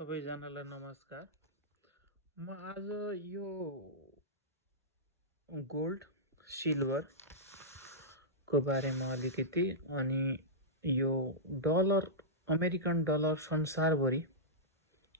सबैजनालाई नमस्कार। म आज यो गोल्ड सिल्भर को बारेमा अलिकति अनि यो डलर अमेरिकन डलर संसारभरि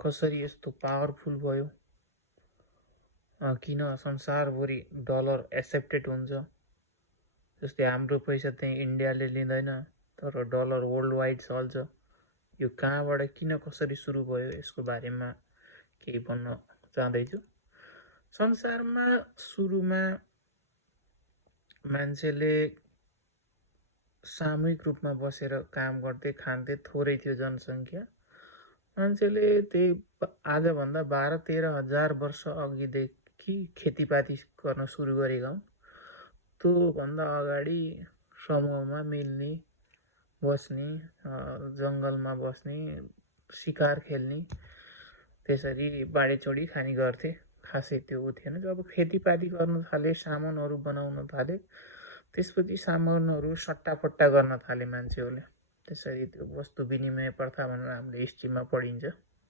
कसरी यस्तो पावरफुल भयो, किन संसारभरि डलर एक्सेप्टेड हुन्छ। जस्तै हाम्रो पैसा त्यही इन्डियाले लिँदैन तर डलर वर्ल्ड वाइड चल्छ। यो कहाँबाट किन कसरी सुरु भयो यसको बारेमा केही भन्न चाहदैछु। संसारमा सुरुमा मान्छेले सामूहिक रूपमा बसेर काम गर्दै खान्थे, थोरै थियो जनसङ्ख्या। मान्छेले त्यही आजभन्दा 12-13 हजार वर्ष अघिदेखि खेतीपाती गर्न सुरु गरेका हुन्। त्योभन्दा अगाडि समूहमा मिल्ने, बस्ने, जङ्गलमा बस्ने, शिकार खेल्ने, त्यसरी बाँडीचोडी खाने गर्थे। खासै त्यो थिएन। जब खेतीपाती गर्न थाले, सामानहरू बनाउन थाले, त्यसपछि सामानहरू सट्टापट्टा गर्न थाले मान्छेहरूले। त्यसरी त्यो वस्तु विनिमय प्रथा भनेर हामीले हिस्ट्रीमा पढिन्छ।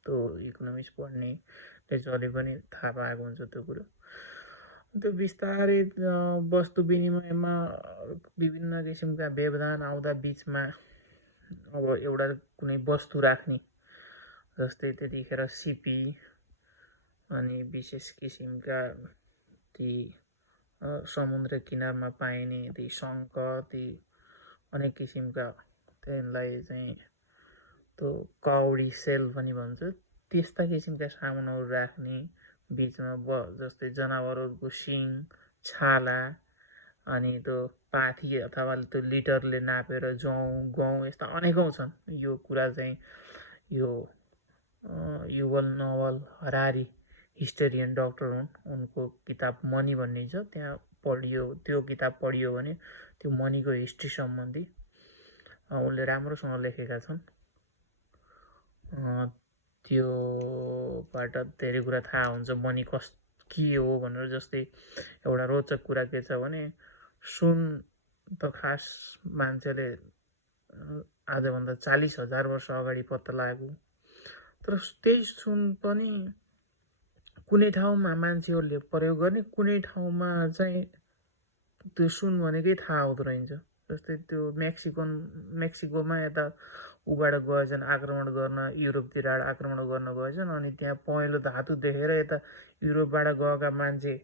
त्यो इकोनोमिक्स पढ्नेले जसले पनि थाहा पाएको हुन्छ त्यो कुरो। त्यो बिस्तारै वस्तु विनिमयमा विभिन्न किसिमका व्यवधान आउँदा बिचमा अब एउटा कुनै वस्तु राख्ने, जस्तै त्यतिखेर सिपी अनि विशेष किसिमका ती समुद्र किनारमा पाइने ती शङ्ख, ती अनेक किसिमका त्यसलाई चाहिँ त्यो कौडी सेल पनि भन्छ, त्यस्ता किसिमका सामानहरू राख्ने, बिचमा जस्तै जनावरहरूको सिङ, छाला अनि त्यो पाथी अथवा त्यो लिटरले नापेर जौँ, गहुँ यस्ता अनेकौँ छन्। यो कुरा चाहिँ यो Yuval Nobel Harari historian doctor हुन्, उनको किताब मनी भन्ने छ, त्यहाँ पढियो। त्यो किताब पढियो भने त्यो मनीको हिस्ट्री सम्बन्धी उनले राम्रोसँग लेखेका छन्। त्योबाट धेरै कुरा थाहा हुन्छ मनी के हो भनेर। जस्तै एउटा रोचक कुरा के छ भने सुन त खास मान्छेले आजभन्दा 40,000 वर्ष अगाडि पत्ता लागेको, तर त्यही सुन पनि कुनै ठाउँमा मान्छेहरूले प्रयोग गर्ने, कुनै ठाउँमा चाहिँ त्यो सुन भनेकै थाहा हुँदो रहेछ। जस्तै त्यो मेक्सिकोमा यता उबाट गएछन् आक्रमण गर्न, युरोपतिर आक्रमण गर्न गएछन्, अनि त्यहाँ पहेँलो धातु देखेर यता युरोपबाट गएका मान्छे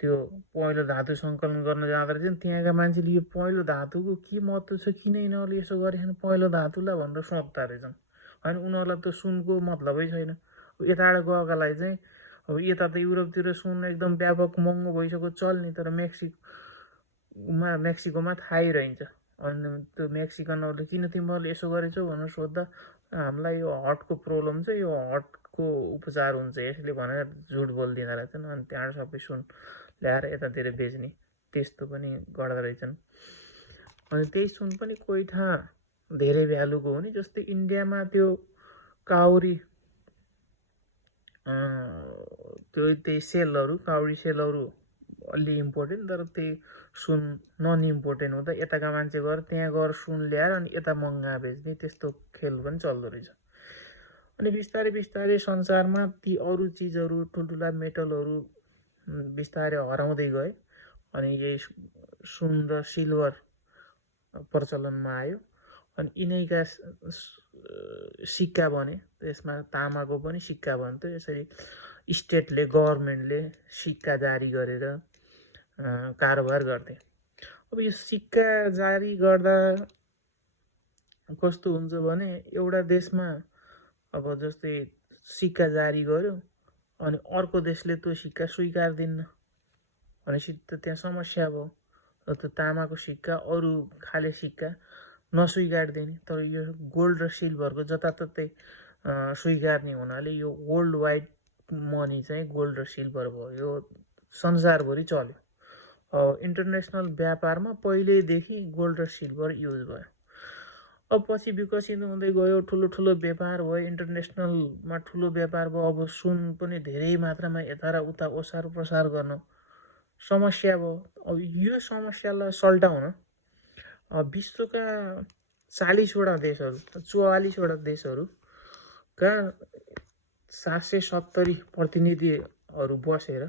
त्यो पहेँलो धातु सङ्कलन गर्न जाँदा रहेछन्। त्यहाँका मान्छेले यो पहेँलो धातुको के महत्त्व छ, किन यिनीहरूले यसो गरेछन् पहेँलो धातुलाई भनेर सोध्दा रहेछन्। होइन, उनीहरूलाई त सुनको मतलबै छैन। यताबाट गएकालाई चाहिँ अब यता त युरोपतिर सुन एकदम व्यापक महँगो भइसक्यो, चल्ने, तर मेक्सिकोमा थाहै रहन्छ। अनि त्यो मेक्सिकनहरूले किन तिमीहरूले यसो गरेछौ भनेर सोद्धा हामीलाई यो हार्टको प्रब्लम छ, यो हार्टको उपचार हुन्छ यसले भनेर झुट बोलिदिँदो रहेछन्। अनि त्यहाँबाट सबै सुन ल्याएर यतातिर बेच्ने, त्यस्तो पनि गर्दो रहेछन्। अनि त्यही सुन पनि कोही ठाउँ धेरै भ्यालुको हुने। जस्तै इन्डियामा त्यो काउरी त्यही सेलहरू, काउरी सेलहरू अलि इम्पोर्टेन्ट, तर त्यही सुन नन इम्पोर्टेन्ट हुँदा यताका मान्छे गएर त्यहाँ गएर सुन ल्याएर अनि यता महँगा बेच्ने, त्यस्तो खेल पनि चल्दो रहेछ। अनि बिस्तारै बिस्तारै संसारमा ती अरू चिजहरू, ठुल्ठुला मेटलहरू बिस्तारै हराउँदै गए। अनि यही सुन र सिल्भर प्रचलनमा आयो। अनि यिनैका सिक्का बने, त्यसमा तामाको पनि सिक्का बन्थ्यो। यसरी स्टेटले, गभर्मेन्टले सिक्का जारी गरेर कारोबार गर्थे। अब यो सिक्का जारी गर्दा कस्तो हुन्छ भने एउटा देशमा अब जस्तै सिक्का जारी गर्यो अनि अर्को देशले त्यो सिक्का स्वीकार्दिन्न भनेपछि त त्यहाँ समस्या भयो। त्यो तामाको सिक्का अरू खाले सिक्का नस्वीकार्दिने, तर यो गोल्ड र सिल्भरको जताततै स्वीकार्ने हुनाले यो वर्ल्ड वाइड मनी चाहिँ गोल्ड र सिल्भर भयो। यो संसारभरि चल्यो। इन्टरनेसनल व्यापारमा पहिल्यैदेखि गोल्ड र सिल्भर युज भयो। अब पछि विकसित हुँदै गयो, ठुलो ठुलो व्यापार भयो, इन्टरनेसनलमा ठुलो व्यापार भयो। अब सुन पनि धेरै मात्रामा यता र उता ओसार प्रसार गर्न समस्या भयो। अब यो समस्यालाई सल्टाउन विश्वका 40वटा देशहरू, 44वटा देशहरूका 770 प्रतिनिधिहरू बसेर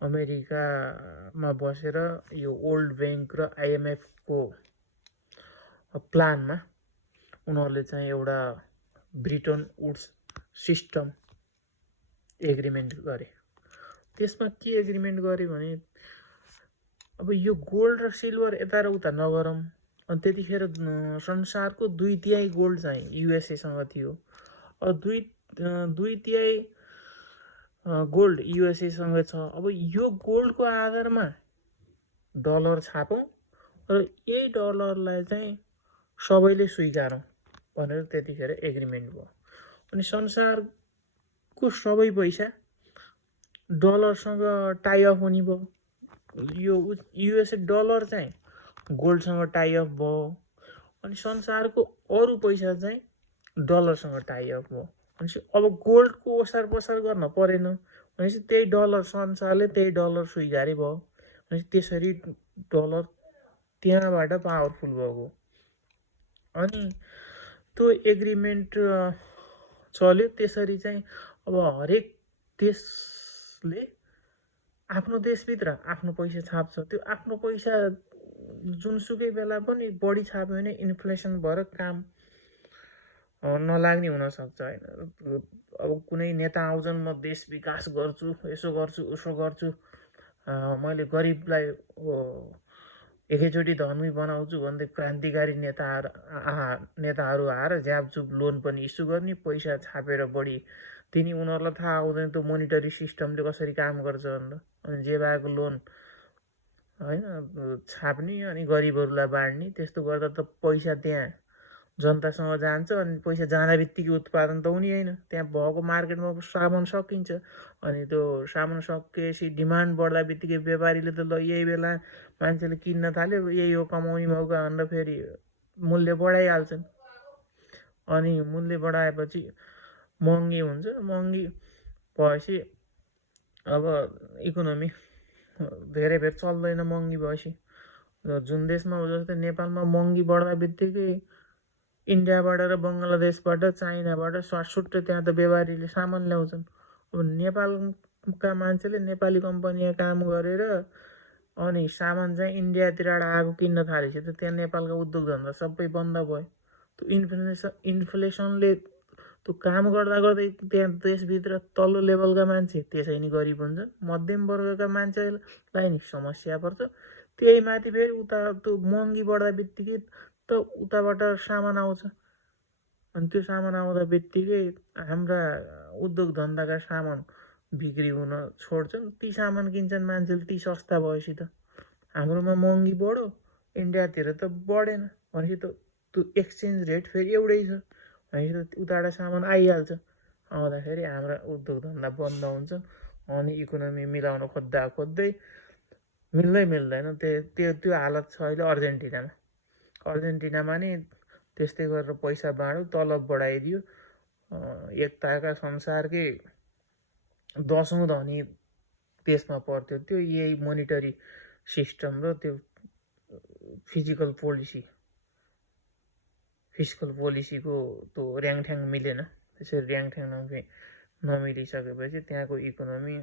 अमेरिकामा बसेर यो वर्ल्ड ब्याङ्क र आइएमएफको प्लानमा उनीहरूले चाहिँ एउटा ब्रिटन वुड्स सिस्टम एग्रिमेन्ट गरे। त्यसमा के एग्रिमेन्ट गरे भने अब यो गोल्ड र सिल्भर यता र उता नगरौँ। अनि त्यतिखेर संसारको 2/3 गोल्ड चाहिँ युएसएसँग थियो। अब 2/3 गोल्ड युएसएसँग छ। अब यो गोल्डको आधारमा डलर छापौँ र यही डलरलाई चाहिँ सबैले स्वीकारौँ भनेर त्यतिखेर एग्रिमेन्ट भयो। अनि संसारको सबै पैसा डलरसँग टाई अफ हुने भयो। यो युएसए डलर चाहिँ गोल्डसँग टाई अफ भयो। अनि संसारको अरू पैसा चाहिँ डलरसँग टाई अफ भयो। भनेपछि अब गोल्डको ओसार पसार गर्न परेन। भनेपछि त्यही डलर संसारले त्यही डलर स्वीकारे भयो। भनेपछि त्यसरी डलर त्यहाँबाट पावरफुल भएको। अनि त्यो एग्रिमेन्ट चल्यो। त्यसरी चाहिँ अब हरेक देशले आफ्नो देशभित्र आफ्नो पैसा छाप्छ। त्यो आफ्नो पैसा जुनसुकै बेला पनि बढी छाप्यो भने इन्फ्लेसन भएर काम नलाग्ने हुनसक्छ होइन। अब कुनै नेता आउँछन्, म देश विकास गर्छु, यसो गर्छु उसो गर्छु, मैले गरिबलाई एकैचोटि धनी बनाउँछु भन्दै क्रान्तिकारी नेताहरू आएर झ्यापझुप लोन पनि इस्यु गर्ने, पैसा छापेर बढी दिने। उनीहरूलाई थाहा आउँदैन त्यो मोनिटरी सिस्टमले कसरी काम गर्छ भनेर। अनि जे भएको लोन होइन छाप्ने अनि गरिबहरूलाई बाँड्ने। त्यस्तो गर्दा त पैसा त्यहाँ जनतासँग जान्छ। अनि पैसा जाँदा बित्तिकै उत्पादन त हुने होइन। त्यहाँ भएको मार्केटमा सामान सकिन्छ। अनि त्यो सामान सकिएपछि डिमान्ड बढ्दा बित्तिकै व्यापारीले त ल यही बेला मान्छेले किन्न थाल्यो, यही हो कमाउने मौका भनेर फेरि मूल्य बढाइहाल्छन्। अनि मूल्य बढाएपछि महँगी हुन्छ। महँगी भएपछि अब इकोनोमी धेरै बेर चल्दैन। महँगी भएपछि जुन देशमा हो जस्तै नेपालमा महँगी बढ्दा बित्तिकै इन्डियाबाट र बङ्गलादेशबाट चाइनाबाट सटसुट्ट त्यहाँ त व्यापारीले सामान ल्याउँछन्। अब नेपालका मान्छेले नेपाली कम्पनीमा काम गरेर अनि सामान चाहिँ इन्डियातिरबाट आएको किन्न थालेपछि त त्यहाँ नेपालका उद्योग धन्दा सबै बन्द भयो। त्यो इन्फ्लेसनले त्यो काम गर्दा गर्दै त्यहाँ देशभित्र तल्लो लेभलका मान्छे त्यसै नि गरिब हुन्छन्। मध्यम वर्गका मान्छेलाई नि समस्या पर्छ। त्यही माथि फेरि उता त्यो महँगी बढ्दा बित्तिकै त उताबाट सामान आउँछ। अनि त्यो सामान आउँदा बित्तिकै हाम्रा उद्योग धन्दाका सामान बिक्री हुन छोड्छन्। ती सामान किन्छन् मान्छेले, ती सस्ता भएपछि त हाम्रोमा महँगी बढ्यो, इन्डियातिर त बढेन। भनेपछि त त्यो एक्सचेन्ज रेट फेरि एउटै छ। भनेपछि त उताबाट सामान आइहाल्छ। आउँदाखेरि हाम्रा उद्योग धन्दा बन्द हुन्छन्। अनि इकोनोमी मिलाउन खोज्दै मिल्दैन। त्यो हालत छ अहिले अर्जेन्टिनामा। अर्जेन्टिनामा नि त्यस्तै गरेर पैसा बाँड्यो, तलब बढाइदियो। एकताका संसारकै 10औं धनी देशमा पर्थ्यो त्यो। यही मोनिटरी सिस्टम र त्यो फिजिकल पोलिसीको त्यो ऱ्याङठ्याङ मिलेन। त्यसरी ऱ्याङठ्याङ नमिलिसकेपछि त्यहाँको इकोनोमी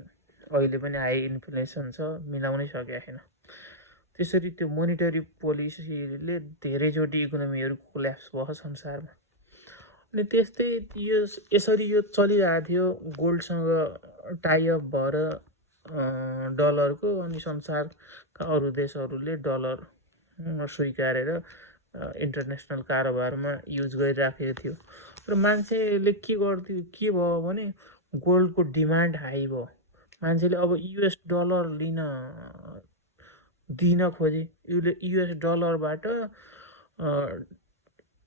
अहिले पनि हाई इन्फ्लेसन छ, मिलाउनै सकेको छैन। त्यसरी त्यो मोनिटरी पोलिसीले धेरैचोटि इकोनोमीहरू कोल्याप्स भयो संसारमा। अनि त्यस्तै यसरी यो चलिरहेको थियो गोल्डसँग टाई अप भएर डलरको। अनि संसारका अरू देशहरूले डलर स्वीकारेर इन्टरनेसनल कारोबारमा युज गरिराखेको थियो। र मान्छेले के भयो भने गोल्डको डिमान्ड हाई भयो। मान्छेले अब युएस डलर दिन खोजे। युएस डलरबाट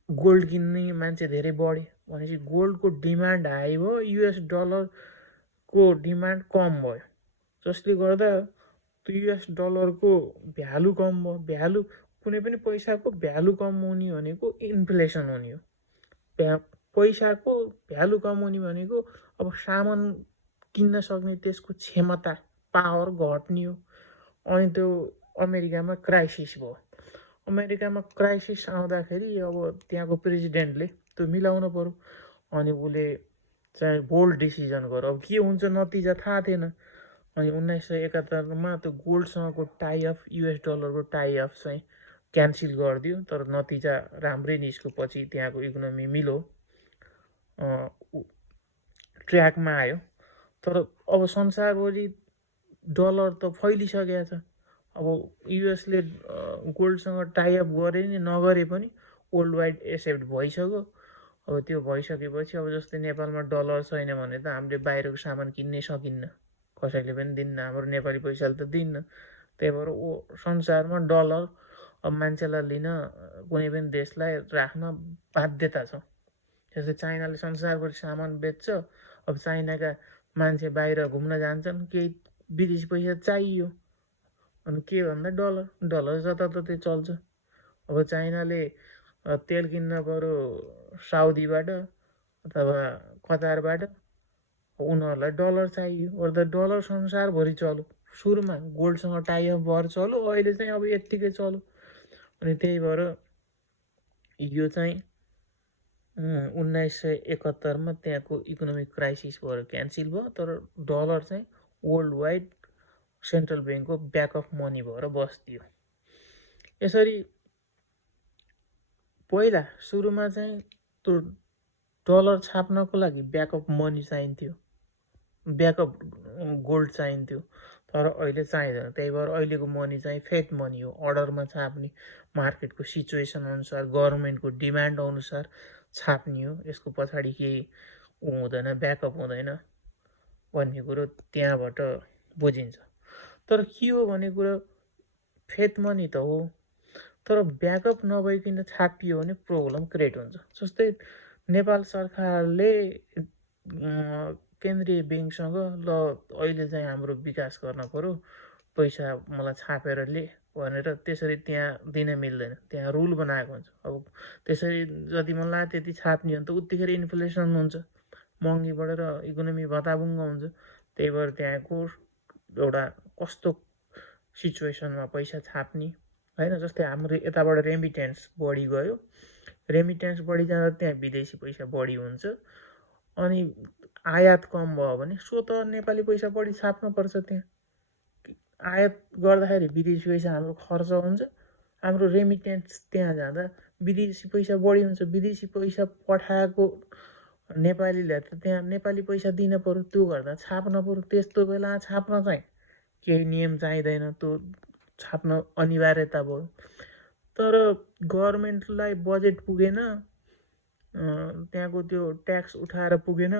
गोल्ड किन्ने मान्छे धेरै बढे। भनेपछि गोल्डको डिमान्ड हाई भयो, युएस डलरको डिमान्ड कम भयो। जसले गर्दा त्यो युएस डलरको भ्यालु कम भयो। भ्यालु कुनै पनि पैसाको भ्यालु कम हुने भनेको इन्फ्लेसन हुने हो। पैसाको भ्यालु कम हुने भनेको अब सामान किन्न सक्ने त्यसको क्षमता पावर घट्ने हो। अनि त्यो अमेरिकामा क्राइसिस भयो। अमेरिकामा क्राइसिस आउँदाखेरि अब त्यहाँको प्रेसिडेन्टले त्यो मिलाउनु पर्यो। अनि उसले चाहिँ बोल्ड डिसिजन गर। अब के हुन्छ नतिजा थाहा थिएन। अनि 1971मा त्यो गोल्डसँगको टाइअफ US डलरको टाइअफ चाहिँ क्यान्सिल गरिदियो। तर नतिजा राम्रै निस्क्यो, पछि त्यहाँको इकोनोमी मिलो ट्र्याकमा आयो। तर अब संसारभरि डलर त फैलिसकेको छ। अब युएसले गोल्डसँग टाइअप गरे नि नगरे पनि वर्ल्ड वाइड एक्सेप्ट भइसक्यो। अब त्यो भइसकेपछि अब जस्तै नेपालमा डलर छैन भने त हामीले बाहिरको सामान किन्नै सकिन्न, कसैले पनि दिन्न, हाम्रो नेपाली पैसाले त दिन्न। त्यही भएर संसारमा डलर अब मान्छेलाई लिन कुनै पनि देशलाई राख्न बाध्यता छ। जस्तै चाइनाले संसारभरि सामान बेच्छ। अब चाइनाका मान्छे बाहिर घुम्न जान्छन्, केही विदेशी पैसा चाहियो, अनि के भन्दा डलर जताततै चल्छ। अब चाइनाले तेल किन्न पर्यो साउदीबाट अथवा कतारबाट, उनीहरूलाई डलर चाहियो। अरू त डलर संसारभरि चल्यो। सुरुमा गोल्डसँग टाइअप भएर चल्यो, अहिले चाहिँ अब यत्तिकै चल्यो। अनि त्यही भएर यो चाहिँ 1971मा त्यहाँको इकोनोमिक क्राइसिस भएर क्यान्सिल भयो। तर डलर चाहिँ वर्ल्ड वाइड सेन्ट्रल ब्याङ्कको ब्याकअप मनी भएर बस्दियो। यसरी पहिला सुरुमा चाहिँ त्यो डलर छाप्नको लागि ब्याकअप मनी चाहिन्थ्यो, ब्याकअप गोल्ड चाहिन्थ्यो। तर अहिले चाहिँदैन। त्यही भएर अहिलेको मनी चाहिँ फेक मनी हो, अर्डरमा छाप्ने, मार्केटको सिचुएसन अनुसार, गभर्मेन्टको डिमान्ड अनुसार छाप्ने हो। यसको पछाडि केही हुँदैन, ब्याकअप हुँदैन भन्ने कुरो त्यहाँबाट बुझिन्छ। तर के हो भने कुरो, फेक मनी त हो, तर ब्याकअप नभइकन छापियो भने प्रब्लम क्रिएट हुन्छ। जस्तै नेपाल सरकारले केन्द्रीय ब्याङ्कसँग ल अहिले चाहिँ हाम्रो विकास गर्न पर्यो, पैसा मलाई छापेर ले भनेर त्यसरी त्यहाँ दिन मिल्दैन। त्यहाँ रुल बनाएको हुन्छ। अब त्यसरी जति मन लाग्यो त्यति छाप्ने हो भने त उत्तिखेर इन्फ्लेसन हुन्छ, महँगी बढेर इकोनोमी भताभुङ्ग हुन्छ। त्यही भएर त्यहाँको एउटा कस्तो सिचुएसनमा पैसा छाप्ने होइन। जस्तै हाम्रो यताबाट रेमिटेन्स बढी गयो, रेमिटेन्स बढी जाँदा त्यहाँ विदेशी पैसा बढी हुन्छ। अनि आयात कम भयो भने स्वत नेपाली पैसा बढी छाप्नुपर्छ। त्यहाँ आयात गर्दाखेरि विदेशी पैसा हाम्रो खर्च हुन्छ, हाम्रो रेमिटेन्स त्यहाँ जाँदा विदेशी पैसा बढी हुन्छ। विदेशी पैसा पठाएको नेपालीलाई त त्यहाँ नेपाली पैसा दिन पर्यो, त्यो गर्दा छाप्न पर्यो। त्यस्तो बेला छाप्न चाहिँ केही नियम चाहिँदैन, त्यो छाप्न अनिवार्यता भयो। तर गभर्मेन्टलाई बजेट पुगेन, त्यहाँको त्यो ट्याक्स उठाएर पुगेन,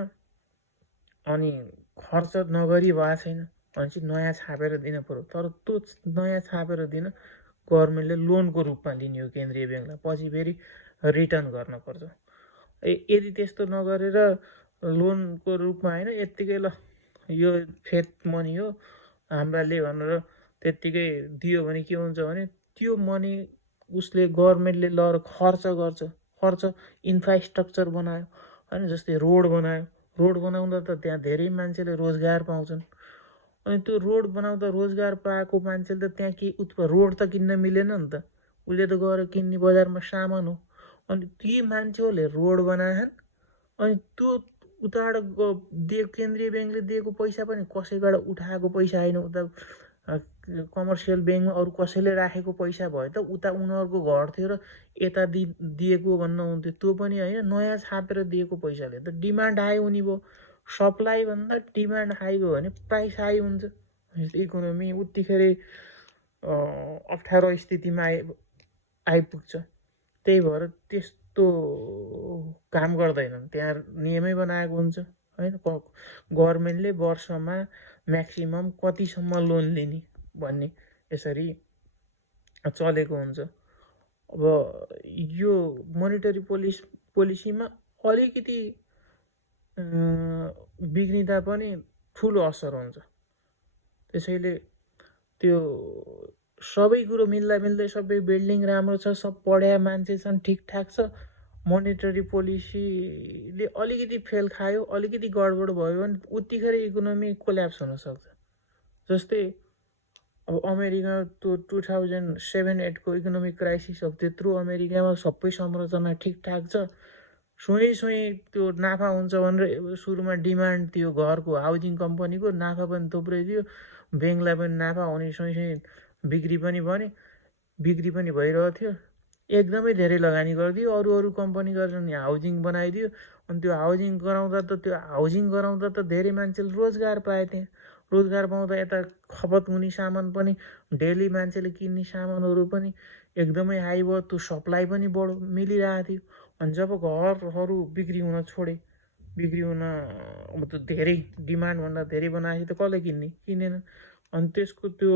अनि खर्च नगरी भएको छैन भनेपछि नयाँ छापेर दिन पर्यो। तर त्यो नयाँ छापेर दिन गभर्मेन्टले लोनको रूपमा लिने हो केन्द्रीय ब्याङ्कलाई, पछि फेरि रिटर्न गर्नुपर्छ। यदि त्यस्तो नगरेर लोनको रूपमा होइन, यत्तिकै ल यो फेक मनी हो हाम्राले भनेर त्यत्तिकै दियो भने के हुन्छ भने त्यो मनी उसले गभर्मेन्टले लगेर खर्च गर्छ। खर्च इन्फ्रास्ट्रक्चर बनायो होइन, जस्तै रोड बनायो। रोड बनाउँदा त त्यहाँ धेरै मान्छेले रोजगार पाउँछन्। अनि त्यो रोड बनाउँदा रोजगार पाएको मान्छेले त त्यहाँ केही रोड त किन्न मिलेन नि त, उसले त गएर किन्ने बजारमा सामान हो। अनि ती मान्छेहरूले रोड बनाएछन्, अनि त्यो उताबाट दिएको केन्द्रीय ब्याङ्कले दिएको पैसा पनि कसैबाट उठाएको पैसा होइन, उता कमर्सियल ब्याङ्कमा अरू कसैले राखेको पैसा भयो त उता उनीहरूको घर थियो र यता दिएको भन्न हुन्थ्यो। त्यो पनि होइन, नयाँ छापेर दिएको पैसाले त डिमान्ड हाई हुने भयो। सप्लाई भन्दा डिमान्ड हाई भयो भने प्राइस हाई हुन्छ, इकोनोमी उत्तिखेरै अप्ठ्यारो स्थितिमा आइपुग्छ। त्यही भएर त्यस्तो काम गर्दैनन्, त्यहाँ नियमै बनाएको हुन्छ होइन। गभर्मेन्टले वर्षमा म्याक्सिमम कतिसम्म लोन लिने भन्ने यसरी चलेको हुन्छ। अब यो मोनिटरी पोलिसीमा अलिकति बिग्रिँदा पनि ठुलो असर हुन्छ। त्यसैले त्यो सबै कुरो मिल्दै सबै बिल्डिङ राम्रो छ, सब पढ्या मान्छे छन्, ठिकठाक छ, मोनिटरी पोलिसीले अलिकति फेल खायो, अलिकति गडबड भयो भने उत्तिखेर इकोनोमी कोल्याप्स हुनसक्छ। जस्तै अब अमेरिका त्यो 2007-08को इकोनोमिक क्राइसिस, अब त्यत्रो अमेरिकामा सबै संरचना ठिकठाक छ, सोही त्यो नाफा हुन्छ भनेर सुरुमा डिमान्ड थियो घरको हाउसिङ कम्पनीको, नाफा पनि थुप्रै थियो, ब्याङ्कलाई पनि नाफा हुने सोही बिक्री पनि भने, बिक्री पनि भइरहेको थियो, एकदमै धेरै लगानी गरिदियो। अरू कम्पनी गरेर नि हाउसिङ बनाइदियो। अनि त्यो हाउसिङ गराउँदा त धेरै मान्छेले रोजगार पाए। त्यहाँ रोजगार पाउँदा यता खपत हुने सामान पनि, डेली मान्छेले किन्ने सामानहरू पनि एकदमै हाई भयो, त्यो सप्लाई पनि मिलिरहेको थियो। अनि जब घरहरू बिक्री हुन छोडे, बिक्री हुन अब त धेरै डिमान्डभन्दा धेरै बनाएपछि त कसले किनेन। अनि त्यसको त्यो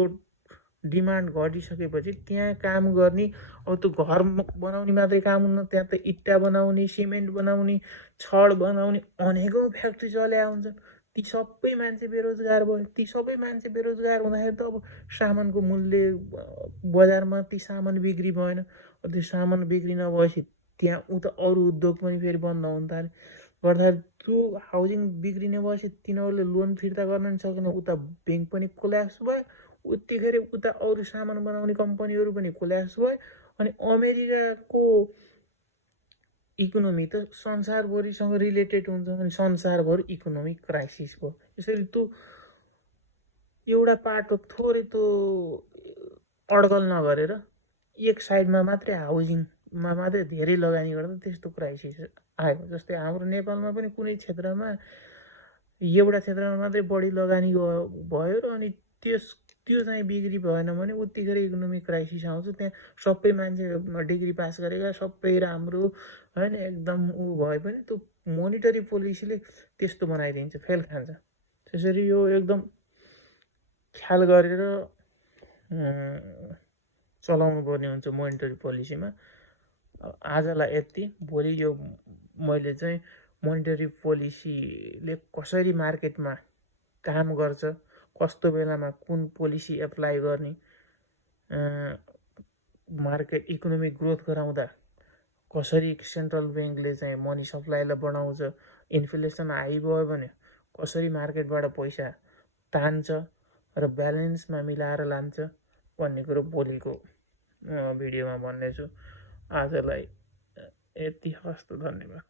डिमान्ड घटिसकेपछि त्यहाँ काम गर्ने, अब त्यो घर बनाउने मात्रै काम हुन्न, त्यहाँ त इट्टा बनाउने, सिमेन्ट बनाउने, छड बनाउने अनेकौँ फ्याक्ट्री चल्या हुन्छन्। ती सबै मान्छे बेरोजगार भयो। ती सबै मान्छे बेरोजगार हुँदाखेरि त अब सामानको मूल्य बजारमा ती सामान बिक्री भएन। त्यो सामान बिक्री नभएपछि त्यहाँ उता अरू उद्योग पनि फेरि बन्द हुन थाल्यो। गर्दाखेरि त्यो हाउसिङ बिग्रिने भएपछि तिनीहरूले लोन फिर्ता गर्न नि सकेन, उता ब्याङ्क पनि कोल्याप्स भयो, उत्तिखेर उता अरू सामान बनाउने कम्पनीहरू पनि कोल्याप्स भयो। अनि अमेरिकाको इकोनोमी त संसारभरिसँग रिलेटेड हुन्छ, अनि संसारभरि इकोनोमिक क्राइसिस भयो। यसरी त्यो एउटा पार्ट थोरै त्यो अड्कल नगरेर एक साइडमा मात्रै हाउसिङमा मात्रै धेरै लगानी गर्दा त्यस्तो क्राइसिस आयो। जस्तै हाम्रो नेपालमा पनि कुनै क्षेत्रमा एउटा क्षेत्रमा मात्रै बढी लगानी भयो र अनि त्यो चाहिँ बिक्री भएन भने उत्तिखेर इकोनोमिक क्राइसिस आउँछ। त्यहाँ सबै मान्छे डिग्री पास गरेका, सबै राम्रो होइन, एकदम भए पनि त्यो मोनिटरी पोलिसीले त्यस्तो बनाइदिन्छ, फेल खान्छ। त्यसरी यो एकदम ख्याल गरेर चलाउनु पर्ने हुन्छ मोनिटरी पोलिसीमा। आजलाई यति। भोलि यो मैले चाहिँ मोनिटरी पोलिसीले कसरी मार्केटमा काम गर्छ, कस्तो बेलामा कुन पोलिसी एप्लाई गर्ने, मार्केट इकोनोमिक ग्रोथ गराउँदा कसरी सेन्ट्रल ब्याङ्कले चाहिँ मनी सप्लाईलाई बढाउँछ, इन्फ्लेसन हाई भयो भने कसरी मार्केटबाट पैसा तान्छ र ब्यालेन्समा मिलाएर लान्छ भन्ने कुरो भोलिको भिडियोमा भन्नेछु। आजलाई यति। हस्त, धन्यवाद।